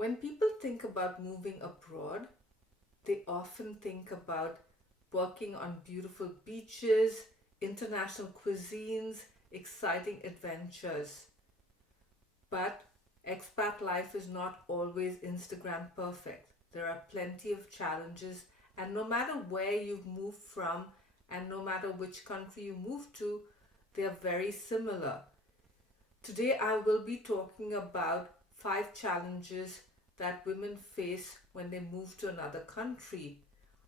When people think about moving abroad, they often think about working on beautiful beaches, international cuisines, exciting adventures. But expat life is not always Instagram perfect. There are plenty of challenges, and no matter where you've moved from and no matter which country you move to, they are very similar. Today, I will be talking about 5 challenges that women face when they move to another country.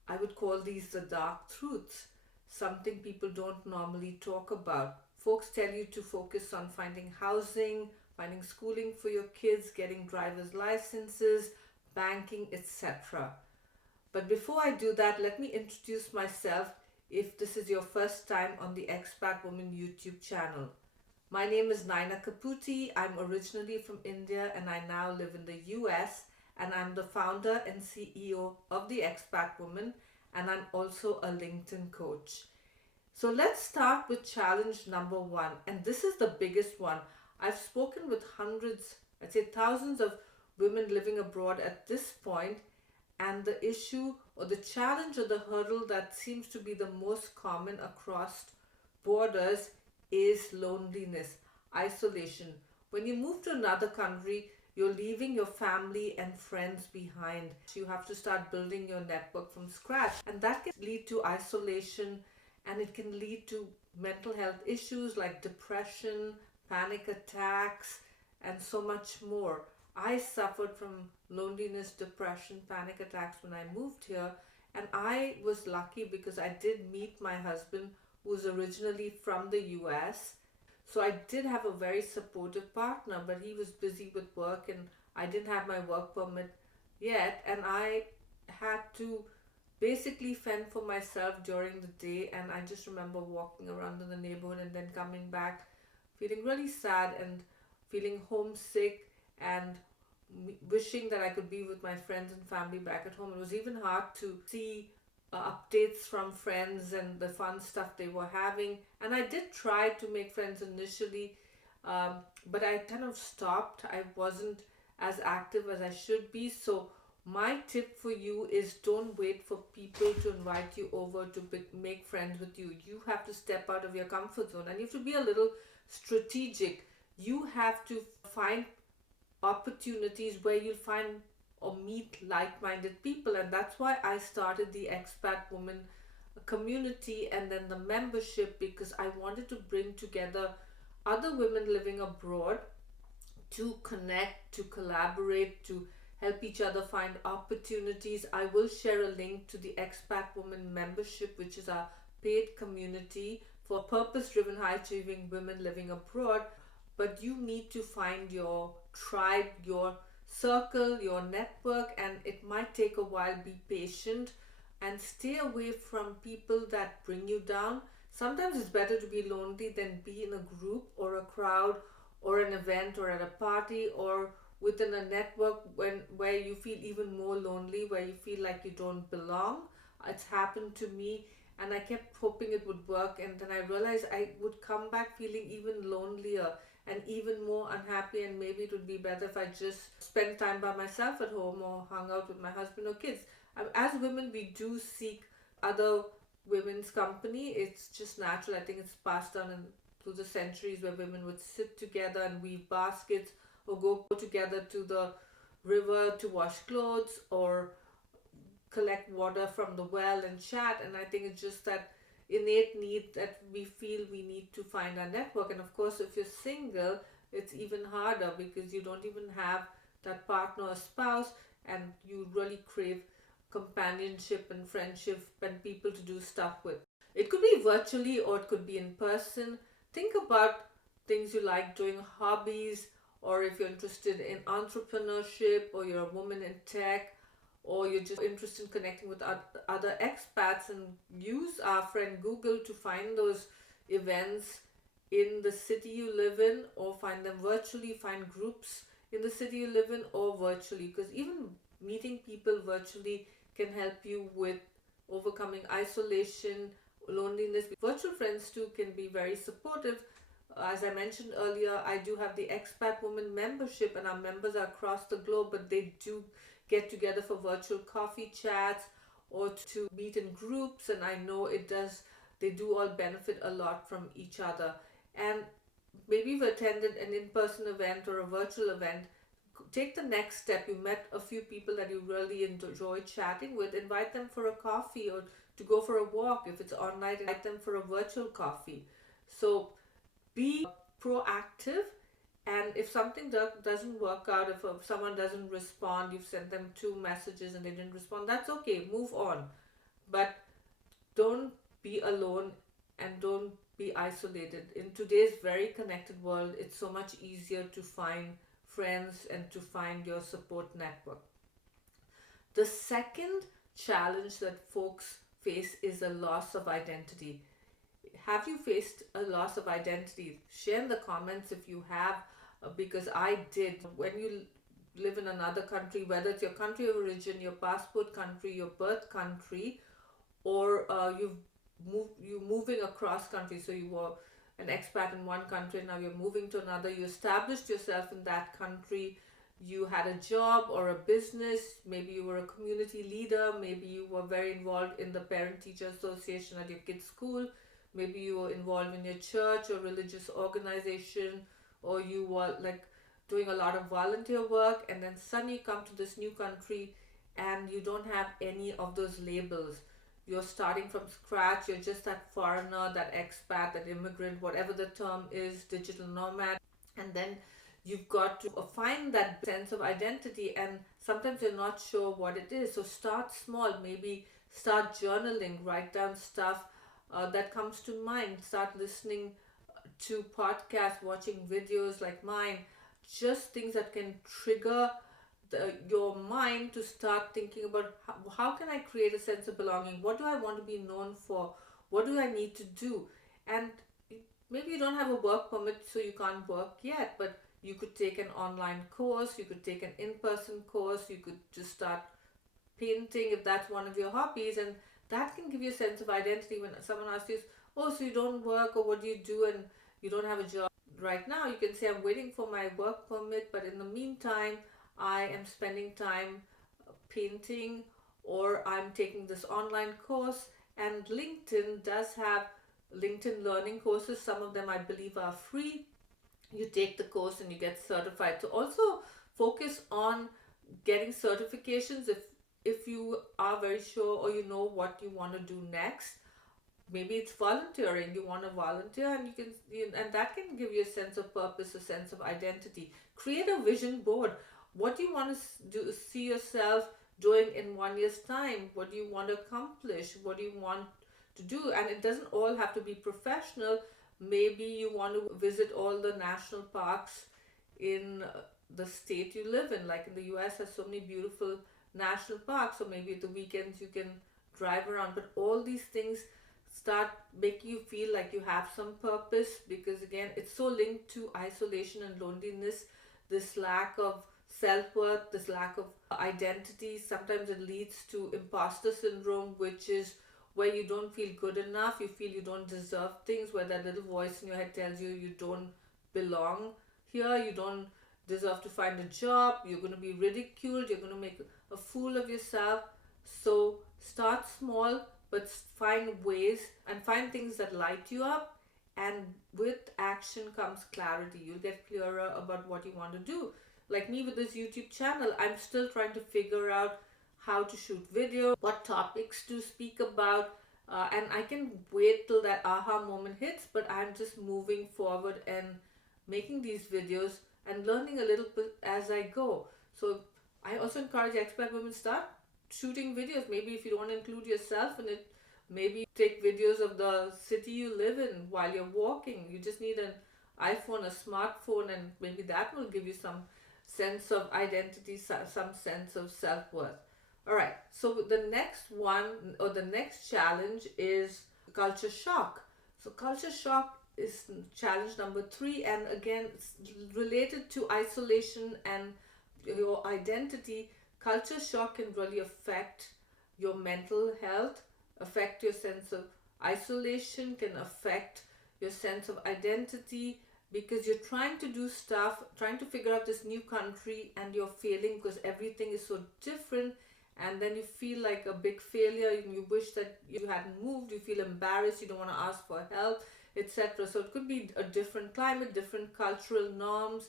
I would call these the dark truths, something people don't normally talk about. Folks tell you to focus on finding housing, finding schooling for your kids, getting driver's licenses, banking, etc. But before I do that, let me introduce myself if this is your first time on the Expat Woman YouTube channel. My name is Naina Kaputi. I'm originally from India and I now live in the US, and I'm the founder and CEO of the Expat Woman, and I'm also a LinkedIn coach. So let's start with challenge number 1, and this is the biggest one. I've spoken with hundreds, I'd say thousands of women living abroad at this point, and the issue or the challenge or the hurdle that seems to be the most common across borders is loneliness, isolation. When you move to another country, you're leaving your family and friends behind. You have to start building your network from scratch, and that can lead to isolation, and it can lead to mental health issues like depression, panic attacks, and so much more. I suffered from loneliness, depression, panic attacks when I moved here, and I was lucky because I did meet my husband, who was originally from the US. So I did have a very supportive partner, but he was busy with work and I didn't have my work permit yet, and I had to basically fend for myself during the day. And I just remember walking around in the neighborhood and then coming back feeling really sad and feeling homesick and wishing that I could be with my friends and family back at home. It was even hard to see updates from friends and the fun stuff they were having. And I did try to make friends initially, but I kind of stopped. I wasn't as active as I should be. So, my tip for you is don't wait for people to invite you over to make friends with you. You have to step out of your comfort zone and you have to be a little strategic. You have to find opportunities where you'll find or meet like-minded people, and that's why I started the Expat Woman community and then the membership, because I wanted to bring together other women living abroad to connect, to collaborate, to help each other find opportunities. I will share a link to the Expat Woman membership, which is our paid community for purpose-driven, high-achieving women living abroad. But you need to find your tribe, your circle, your network, and it might take a while. Be patient and stay away from people that bring you down. Sometimes it's better to be lonely than be in a group or a crowd or an event or at a party or within a network where you feel even more lonely, where you feel like you don't belong. It's happened to me, and I kept hoping it would work, and then I realized I would come back feeling even lonelier and even more unhappy, and maybe it would be better if I just spent time by myself at home or hung out with my husband or kids. As women, we do seek other women's company. It's just natural. I think it's passed down through the centuries, where women would sit together and weave baskets or go together to the river to wash clothes or collect water from the well and chat. And I think it's just that innate need that we feel we need to find our network. And of course, if you're single, it's even harder because you don't even have that partner or spouse, and you really crave companionship and friendship and people to do stuff with. It could be virtually or it could be in person. Think about things you like doing, hobbies, or if you're interested in entrepreneurship, or you're a woman in tech, or you're just interested in connecting with other expats, and use our friend Google to find those events in the city you live in, or find them virtually, find groups in the city you live in or virtually, because even meeting people virtually can help you with overcoming isolation, loneliness. Virtual friends too can be very supportive As I mentioned earlier, I do have the Expat Women membership, and our members are across the globe, but they do get together for virtual coffee chats or to meet in groups, and I know they do all benefit a lot from each other. And maybe you've attended an in person event or a virtual event. Take the next step. You met a few people that you really enjoy chatting with, invite them for a coffee or to go for a walk. If it's online, invite them for a virtual coffee. So be proactive, and if something doesn't work out, if someone doesn't respond, you've sent them two messages and they didn't respond, that's okay, move on. But don't be alone and don't be isolated. In today's very connected world, it's so much easier to find friends and to find your support network. The second challenge that folks face is a loss of identity. Have you faced a loss of identity? Share in the comments if you have, because I did. When you live in another country, whether it's your country of origin, your passport country, your birth country, or you're moving across country, so you were an expat in one country, now you're moving to another, you established yourself in that country, you had a job or a business, maybe you were a community leader, maybe you were very involved in the parent teacher association at your kid's school, maybe you were involved in your church or religious organization, or you were like doing a lot of volunteer work, and then suddenly you come to this new country and you don't have any of those labels. You're starting from scratch. You're just that foreigner, that expat, that immigrant, whatever the term is, digital nomad. And then you've got to find that sense of identity, and sometimes you're not sure what it is. So start small. Maybe start journaling, write down stuff that comes to mind. Start listening to podcasts, watching videos like mine, just things that can trigger your mind to start thinking about how can I create a sense of belonging? What do I want to be known for? What do I need to do? And maybe you don't have a work permit, so you can't work yet, but you could take an online course, you could take an in-person course, you could just start painting if that's one of your hobbies, and that can give you a sense of identity. When someone asks you, oh, so you don't work, or what do you do, and you don't have a job right now, you can say, I'm waiting for my work permit, but in the meantime, I am spending time painting, or I'm taking this online course. And LinkedIn does have LinkedIn learning courses. Some of them I believe are free. You take the course and you get certified. So also focus on getting certifications if you are very sure or you know what you want to do next. Maybe it's volunteering. You want to volunteer, and and that can give you a sense of purpose, a sense of identity. Create a vision board. What do you want to see yourself doing in 1 year's time? What do you want to accomplish? What do you want to do? And it doesn't all have to be professional. Maybe you want to visit all the national parks in the state you live in. Like in the US has so many beautiful national parks, so maybe at the weekends you can drive around. But all these things start making you feel like you have some purpose, because again, it's so linked to isolation and loneliness, this lack of self-worth, this lack of identity. Sometimes it leads to imposter syndrome, which is where you don't feel good enough, you feel you don't deserve things, where that little voice in your head tells you you don't belong here, you don't deserve to find a job, you're going to be ridiculed, you're going to make a fool of yourself. So start small, but find ways and find things that light you up, and with action comes clarity. You'll get clearer about what you want to do. Like me with this YouTube channel, I'm still trying to figure out how to shoot video, what topics to speak about, and I can wait till that aha moment hits, but I'm just moving forward and making these videos and learning a little bit as I go. So I also encourage expat women, start shooting videos. Maybe if you don't want to include yourself in it, maybe take videos of the city you live in while you're walking. You just need an iPhone, a smartphone, and maybe that will give you some sense of identity, some sense of self-worth. All right, so the next one, or the next challenge, is culture shock. So culture shock is challenge number 3, and again, it's related to isolation and your identity. Culture shock can really affect your mental health, affect your sense of isolation, can affect your sense of identity, because you're trying to do stuff, trying to figure out this new country, and you're failing because everything is so different. And then you feel like a big failure and you wish that you hadn't moved, you feel embarrassed, you don't want to ask for help, etc. So it could be a different climate, different cultural norms,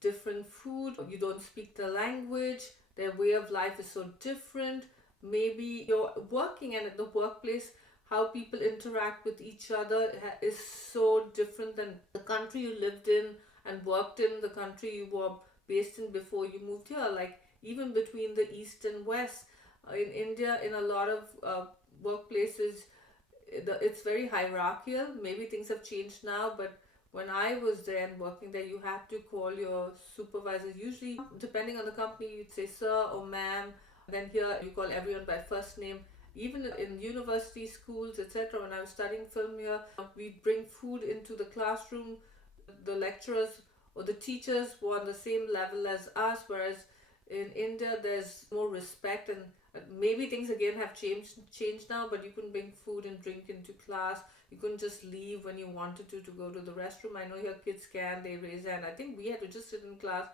different food, you don't speak the language, their way of life is so different. Maybe you're working and at the workplace, how people interact with each other is so different than the country you lived in and worked in, the country you were based in before you moved here. Like even between the east and west, in India, in a lot of workplaces, it's very hierarchical. Maybe things have changed now, but when I was there and working there, you had to call your supervisor. Usually, depending on the company, you'd say sir or ma'am. Then here, you call everyone by first name. Even in university, schools, etc. When I was studying film here, we'd bring food into the classroom. The lecturers or the teachers were on the same level as us, whereas in India, there's more respect, and maybe things again have changed now, but you couldn't bring food and drink into class. You couldn't just leave when you wanted to go to the restroom. I know your kids can, they raise hand. I think we had to just sit in class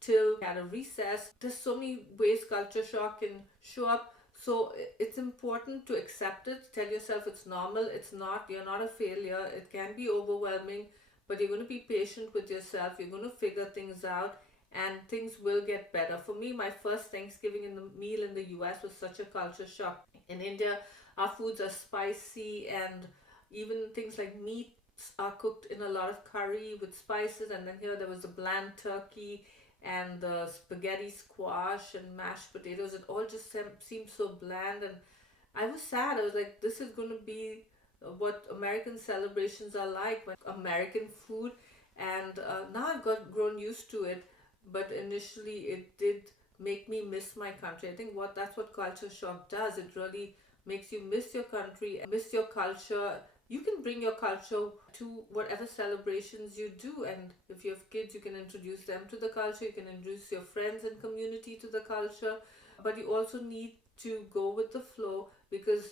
till we had a recess. There's so many ways culture shock can show up. So it's important to accept it. Tell yourself it's normal. It's not, you're not a failure. It can be overwhelming, but you're going to be patient with yourself. You're going to figure things out, and things will get better. For me, my first Thanksgiving meal in the US was such a culture shock. In India, our foods are spicy, and even things like meats are cooked in a lot of curry with spices. And then here there was the bland turkey and the spaghetti squash and mashed potatoes. It all just seemed so bland, and I was sad. I was like, this is going to be what American celebrations are like, when American food. And now I've grown used to it, but initially it did make me miss my country. I think that's what culture shock does. It really makes you miss your country, miss your culture. You can bring your culture to whatever celebrations you do, and if you have kids, you can introduce them to the culture, you can introduce your friends and community to the culture, but you also need to go with the flow, because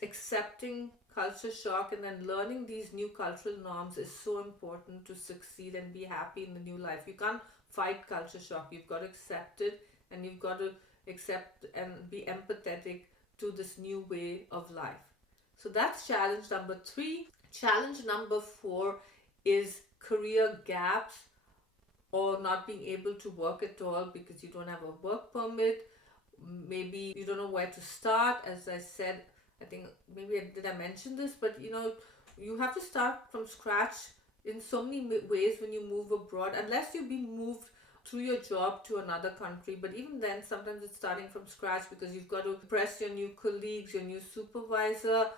accepting culture shock and then learning these new cultural norms is so important to succeed and be happy in the new life. You can't fight culture shock. You've got to accept it, and you've got to accept and be empathetic to this new way of life. So that's challenge number 3. Challenge number 4 is career gaps, or not being able to work at all because you don't have a work permit. Maybe you don't know where to start. As I said, I think maybe did I mention this, but you have to start from scratch in so many ways when you move abroad, unless you've been moved through your job to another country. But even then, sometimes it's starting from scratch, because you've got to impress your new colleagues, your new supervisor.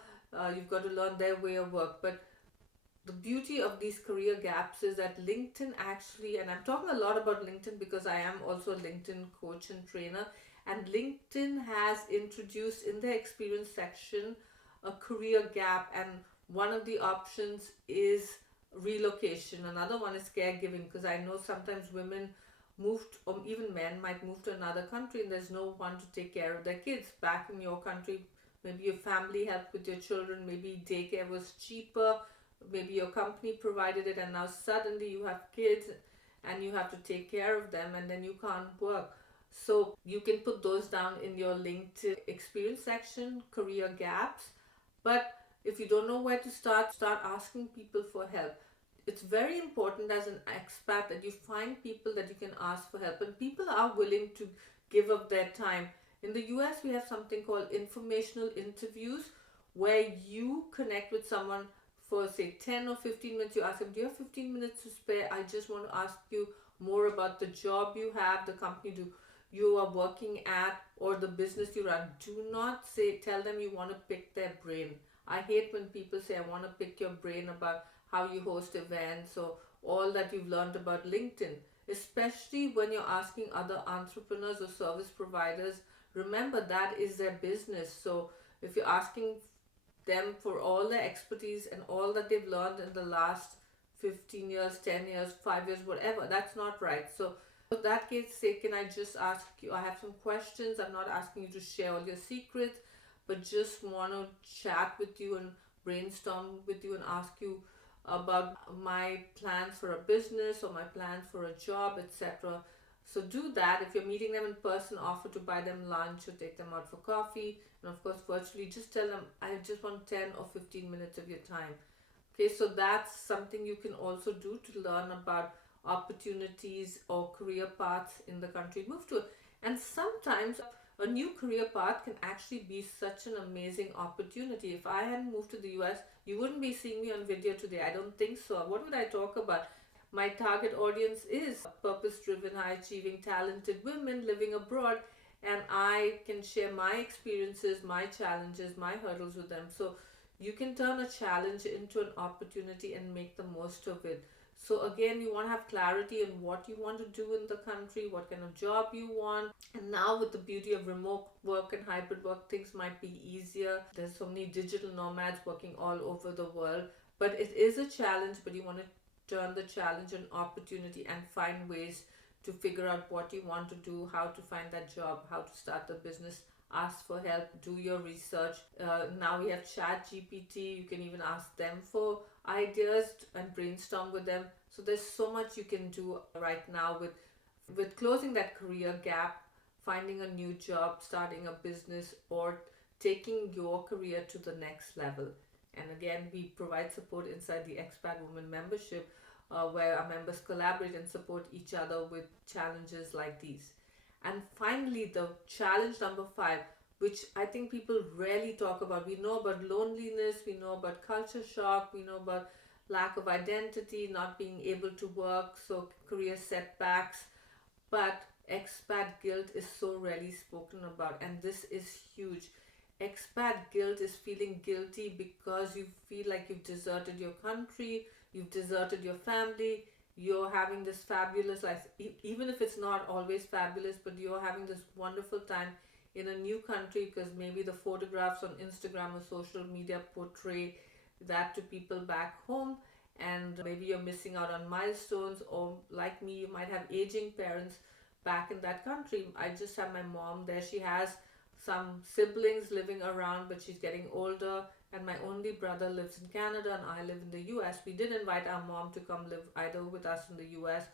You've got to learn their way of work. But the beauty of these career gaps is that LinkedIn actually, and I'm talking a lot about LinkedIn because I am also a LinkedIn coach and trainer, and LinkedIn has introduced in the experience section a career gap, and one of the options is relocation. Another one is caregiving, because I know sometimes women moved, or even men might move to another country and there's no one to take care of their kids. Back in your country, maybe your family helped with your children, maybe daycare was cheaper, maybe your company provided it, and now suddenly you have kids and you have to take care of them, and then you can't work. So you can put those down in your LinkedIn experience section, career gaps. But if you don't know where to start asking people for help. It's very important as an expat that you find people that you can ask for help, and people are willing to give up their time. In the US, we have something called informational interviews, where you connect with someone for say 10 or 15 minutes. You ask them, do you have 15 minutes to spare? I just want to ask you more about the job you have, the company you are working at, or the business you run. Do not tell them you want to pick their brain. I hate when people say, I want to pick your brain about how you host events or all that you've learned about LinkedIn, especially when you're asking other entrepreneurs or service providers. Remember, that is their business. So if you're asking them for all their expertise and all that they've learned in the last 15 years, 10 years, 5 years, whatever, that's not right. So in that case, say, can I just ask you, I have some questions. I'm not asking you to share all your secrets, but just want to chat with you and brainstorm with you and ask you about my plans for a business or my plans for a job, etc. So do that. If you're meeting them in person, offer to buy them lunch or take them out for coffee. And of course, virtually, just tell them, I just want 10 or 15 minutes of your time. Okay, so that's something you can also do to learn about opportunities or career paths in the country you move to. And sometimes a new career path can actually be such an amazing opportunity. If I hadn't moved to the US, you wouldn't be seeing me on video today. I don't think so. What would I talk about? My target audience is purpose driven, high achieving, talented women living abroad, and I can share my experiences, my challenges, my hurdles with them. So you can turn a challenge into an opportunity and make the most of it. So again, you want to have clarity on what you want to do in the country, what kind of job you want. And now with the beauty of remote work and hybrid work, things might be easier. There's so many digital nomads working all over the world. But it is a challenge, but you want to turn the challenge an opportunity and find ways to figure out what you want to do, how to find that job, how to start the business. Ask for help, do your research. Now we have Chat GPT. You can even ask them for ideas and brainstorm with them. So there's so much you can do right now with closing that career gap, finding a new job, starting a business, or taking your career to the next level. And again, we provide support inside the Expat Women membership, where our members collaborate and support each other with challenges like these. And finally, the challenge number 5, which I think people rarely talk about. We know about loneliness, we know about culture shock, we know about lack of identity, not being able to work, so career setbacks. But expat guilt is so rarely spoken about, and this is huge. Expat guilt is feeling guilty because you feel like you've deserted your country, you've deserted your family, you're having this fabulous life, even if it's not always fabulous, but you're having this wonderful time in a new country because maybe the photographs on Instagram or social media portray that to people back home, and maybe you're missing out on milestones, or like me, you might have aging parents back in that country. I just have my mom there. She has some siblings living around, but she's getting older, and my only brother lives in Canada and I live in the US. We did invite our mom to come live either with us in the US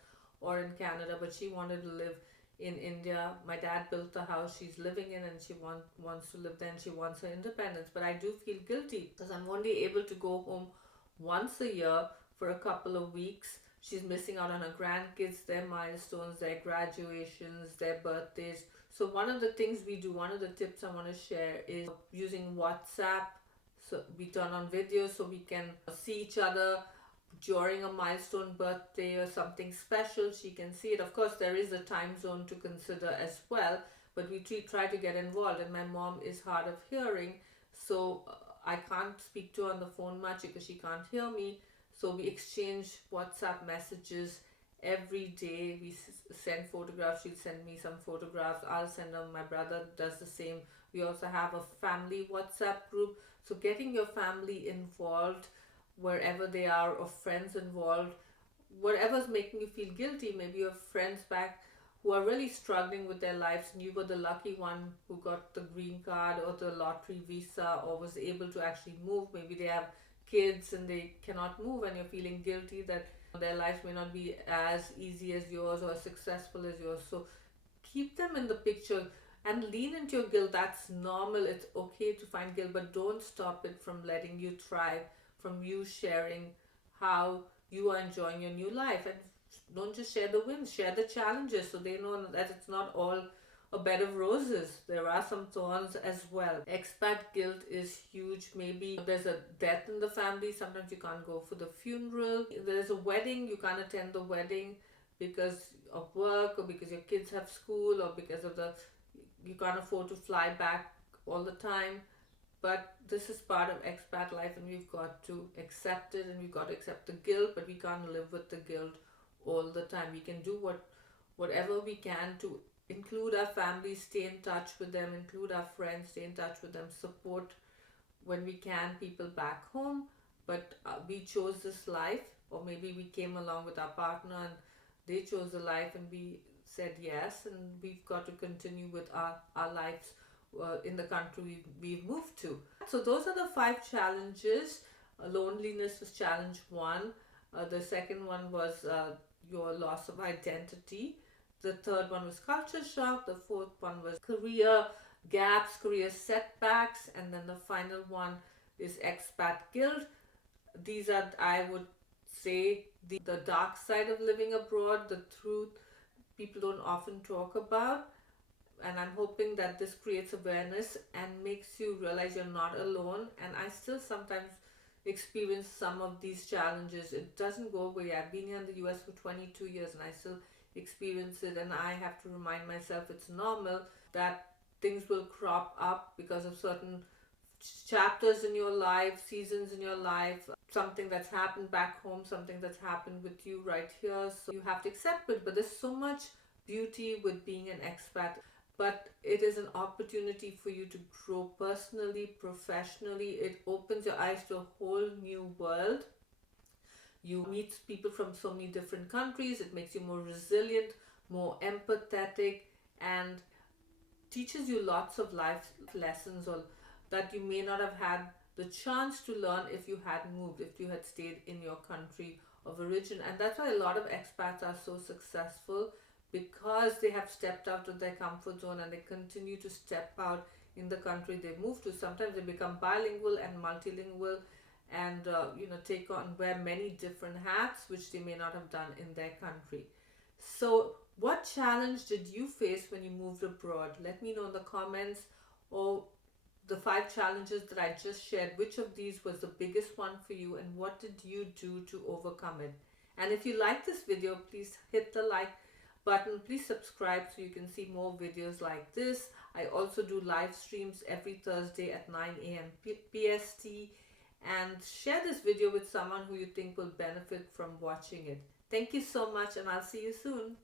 or in Canada, but she wanted to live in India. My dad built the house she's living in, and she wants to live there, and she wants her independence. But I do feel guilty because I'm only able to go home once a year for a couple of weeks. She's missing out on her grandkids, their milestones, their graduations, their birthdays. So one of the things we do, one of the tips I want to share is using WhatsApp. So we turn on videos so we can see each other during a milestone birthday or something special. She can see it. Of course, there is a time zone to consider as well, but we try to get involved. And my mom is hard of hearing, so I can't speak to her on the phone much because she can't hear me. So we exchange WhatsApp messages every day. We send photographs. She'll send me some photographs. I'll send her. My brother does the same. We also have a family WhatsApp group. So getting your family involved wherever they are, or friends involved, whatever's making you feel guilty. Maybe you have friends back who are really struggling with their lives, and you were the lucky one who got the green card or the lottery visa or was able to actually move. Maybe they have kids and they cannot move, and you're feeling guilty that their lives may not be as easy as yours or as successful as yours. So keep them in the picture and lean into your guilt. That's normal. It's okay to find guilt, but don't stop it from letting you thrive, from you sharing how you are enjoying your new life. And don't just share the wins, share the challenges, so they know that it's not all a bed of roses. There are some thorns as well. Expat guilt is huge. Maybe there's a death in the family. Sometimes you can't go for the funeral. There's a wedding. You can't attend the wedding because of work, or because your kids have school, or because of you can't afford to fly back all the time. But this is part of expat life, and we've got to accept it, and we've got to accept the guilt, but we can't live with the guilt all the time. We can do whatever we can to include our family, stay in touch with them, include our friends, stay in touch with them, support when we can people back home. But we chose this life, or maybe we came along with our partner and they chose the life and we said yes, and we've got to continue with our lives in the country we've moved to. So those are the 5 challenges Loneliness was challenge one. The second one was your loss of identity. The third one was culture shock. The fourth one was career gaps, career setbacks. And then the final one is expat guilt. These are, I would say, the dark side of living abroad, the truth people don't often talk about. And I'm hoping that this creates awareness and makes you realize you're not alone. And I still sometimes experience some of these challenges. It doesn't go away. I've been here in the US for 22 years and I still experience it, and I have to remind myself it's normal that things will crop up because of certain chapters in your life, seasons in your life, something that's happened back home, something that's happened with you right here. So you have to accept it. But there's so much beauty with being an expat. But it is an opportunity for you to grow personally, professionally. It opens your eyes to a whole new world. You meet people from so many different countries. It makes you more resilient, more empathetic, and teaches you lots of life lessons or that you may not have had the chance to learn if you had moved, if you had stayed in your country of origin. And that's why a lot of expats are so successful, because they have stepped out of their comfort zone and they continue to step out in the country they move to. Sometimes they become bilingual and multilingual and take on, wear many different hats which they may not have done in their country. So what challenge did you face when you moved abroad? Let me know in the comments, or the 5 challenges that I just shared, which of these was the biggest one for you and what did you do to overcome it? And if you like this video, please hit the like button. Please subscribe so you can see more videos like this. I also do live streams every Thursday at 9 a.m. PST. And share this video with someone who you think will benefit from watching it. Thank you so much, and I'll see you soon.